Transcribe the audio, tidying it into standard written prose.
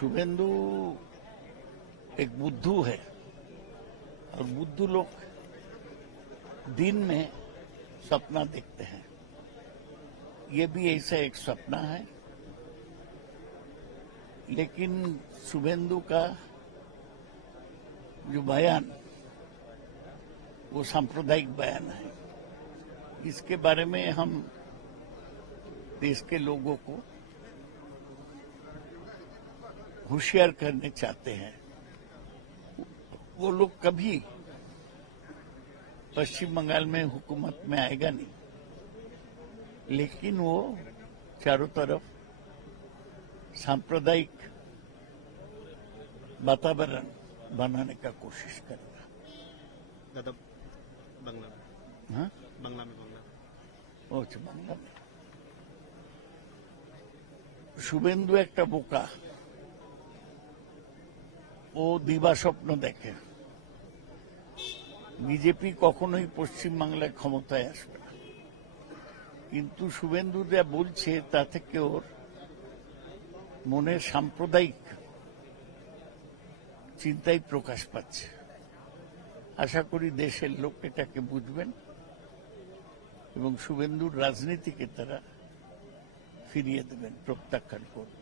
शुभेंदु एक बुद्धू है और बुद्धू लोग दिन में सपना देखते हैं। ये भी ऐसा एक सपना है, लेकिन शुभेंदु का जो बयान वो सांप्रदायिक बयान है। इसके बारे में हम देश के लोगों को होशियार करने चाहते हैं। वो लोग कभी पश्चिम बंगाल में हुकूमत में आएगा नहीं, लेकिन वो चारों तरफ सांप्रदायिक वातावरण बनाने का कोशिश करेगा। दादा बांग्ला में, हाँ, बांग्ला में बांग्ला में शुभेंदु একটা বোকা, ও দিবা স্বপ্ন দেখে। বিজেপি কখনোই পশ্চিম বাংলায় ক্ষমতায় আসবে না, কিন্তু শুভেন্দু যা বলছে তা থেকে ওর মনের সাম্প্রদায়িক চিন্তাই প্রকাশ পাচ্ছে। আশা করি দেশের লোক এটাকে বুঝবেন এবং শুভেন্দুর রাজনীতিকে তারা ফিরিয়ে দেবেন, প্রত্যাখ্যান করবেন।